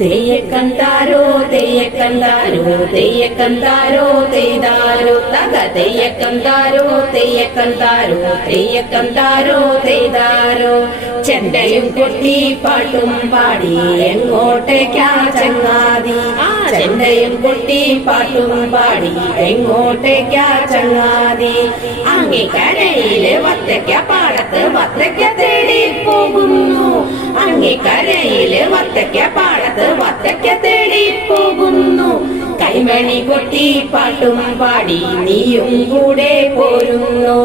തെയ്യക്കന്താരോ തെയ്യക്കന്താരോ തെയ്യക്കന്താരോ തെയ്താരോ തക തെയ്യക്കന്താരോ തെയ്യക്കന്താരോ തെയ്യക്കന്താരോ തെയ്താരോ ചെണ്ടയും കൊട്ടി പാട്ടും പാടി എങ്ങോട്ടേക്കാ ചങ്ങാതി ചെണ്ടയും കൊട്ടി പാട്ടും പാടി എങ്ങോട്ടേക്കാ ചങ്ങാതി അങ്ങേക്കരയില് വത്തയ്ക്ക പാടത്ത് വത്തയ്ക്ക തേടി പോകുന്നു അങ്ങേക്കരയില് വത്തയ്ക്ക പാടത്ത് വത്തയ്ക്ക തേടി പോകുന്നു കൈമണി കൊട്ടി പാട്ടും പാടി നീയും കൂടെ പോരുന്നു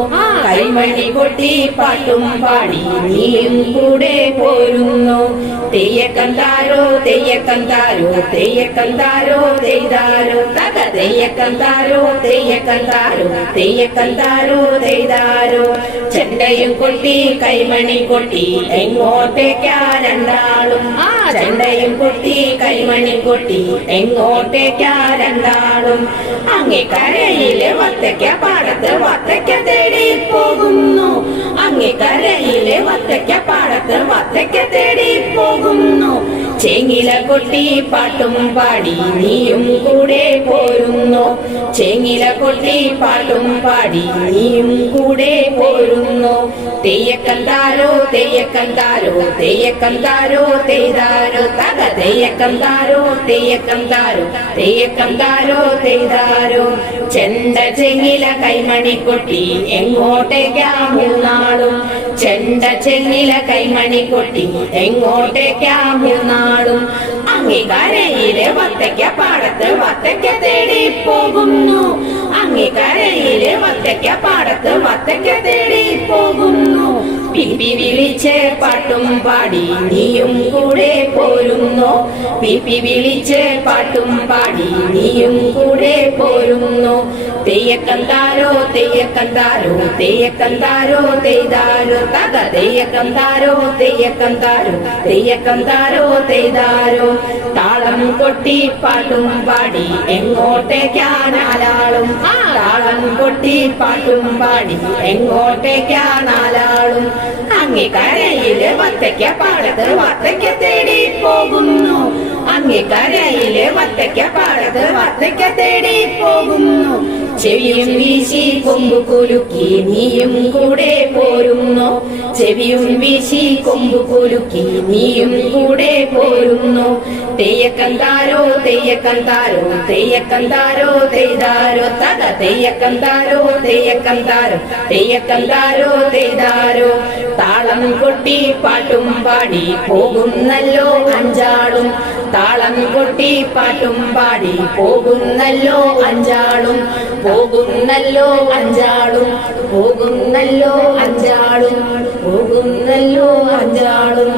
കൈമണി കൊട്ടി പാട്ടും പാടി നീയും കൂടെ പോരുന്നു തെയ്യക്കന്താരോ തെയ്യക്കന്താരോ തെയ്യക്കന്താരോ തെയ്താരോ തക തെയ്യക്കന്താരോ തെയ്യക്കന്താരോ തെയ്യക്കന്താരോ തെയ്താരോ ചെണ്ടയും കൊട്ടി കൈമണി കൊട്ടി എങ്ങോട്ടേക്കാ രണ്ടാളും ചെണ്ടയും കൊട്ടി കൈമണി കൊട്ടി എങ്ങോട്ടേക്കാ രണ്ടാളും അങ്ങേക്കരയിലെ വത്തയ്ക്ക പാടത്ത് വത്തയ്ക്ക തേടി പോകുന്നു അങ്ങേക്കരയിലെ വത്തയ്ക്ക പാടത്ത് വത്തയ്ക്ക തേടി പോകുന്നു ചേങ്ങില കൊട്ടി പാട്ടും പാടി നീയും കൂടെ പോരുന്നു ചേങ്ങില കൊട്ടി പാട്ടും പാടി നീയും കൂടെ പോരുന്നു തെയ്യക്കന്താരോ തെയ്യക്കന്താരോ തെയ്യക്കന്താരോ തെയ്താരോ തക തെയ്യക്കന്താരോ തെയ്യക്കന്താരോ തെയ്യക്കന്താരോ തെയ്താരോ ചെണ്ട ചെങ്ങില കൈമണി കൊട്ടി എങ്ങോട്ടേക്കാ മൂന്നാളും ചെണ്ട ചെങ്ങില കൈമണി കൊട്ടി എങ്ങോട്ടേക്കാ മൂന്നാളും അങ്ങേക്കരയിലെ വത്തയ്ക്ക പാടത്ത് വത്തയ്ക്ക തേടി പോകുന്നു അങ്ങേക്കരയിലെ വത്തയ്ക്ക പാടത്ത് വത്തയ്ക്ക തേടി പോകുന്നു പിപ്പി വിളിച്ച് പാട്ടും പാടി നീയും കൂടെ പോരുന്നു പിപ്പി വിളിച്ച് പാട്ടും പാടി നീയും കൂടെ പോരുന്നു തെയ്യക്കന്താരോ തെയ്യക്കന്താരോ തെയ്യക്കന്താരോ തെയ്താരോ തക തെയ്യക്കന്താരോ തെയ്യക്കന്താരോ തെയ്യക്കന്താരോ തെയ്താരോ താളം കൊട്ടി പാട്ടും പാടി എങ്ങോട്ടേക്കാ നാലാളും താളം കൊട്ടി പാട്ടും പാടി എങ്ങോട്ടേക്കാ നാലാളും അങ്ങേക്കരയില് വത്തയ്ക്ക പാടത്ത് വത്തയ്ക്ക തേടി പോകുന്നു അങ്ങേക്കരയില് വത്തയ്ക്ക പാടത്ത് വത്തയ്ക്ക തേടി പോകുന്നു ചെവിയും വീശി കൊമ്പ് കുലുക്കി നീയും കൂടെ പോരുന്നു ചെവിയും വീശി കൊമ്പ് കുലുക്കി നീയും കൂടെ പോരുന്നു തെയ്യക്കന്താരോ തെയ്യക്കന്താരോ തെയ്യക്കന്താരോ തെയ്താരോ തക തെയ്യക്കന്താരോ തെയ്യക്കന്താരോ തെയ്യക്കന്താരോ തെയ്താരോ താളം കൊട്ടി പാട്ടും പാടി പോകുന്നല്ലോ അഞ്ചാളും താളം കൊട്ടി പാട്ടും പാടി പോകുന്നല്ലോ അഞ്ചാളും പോകുന്നല്ലോ അഞ്ചാളും പോകുന്നല്ലോ അഞ്ചാളും പോകുന്നല്ലോ അഞ്ചാളും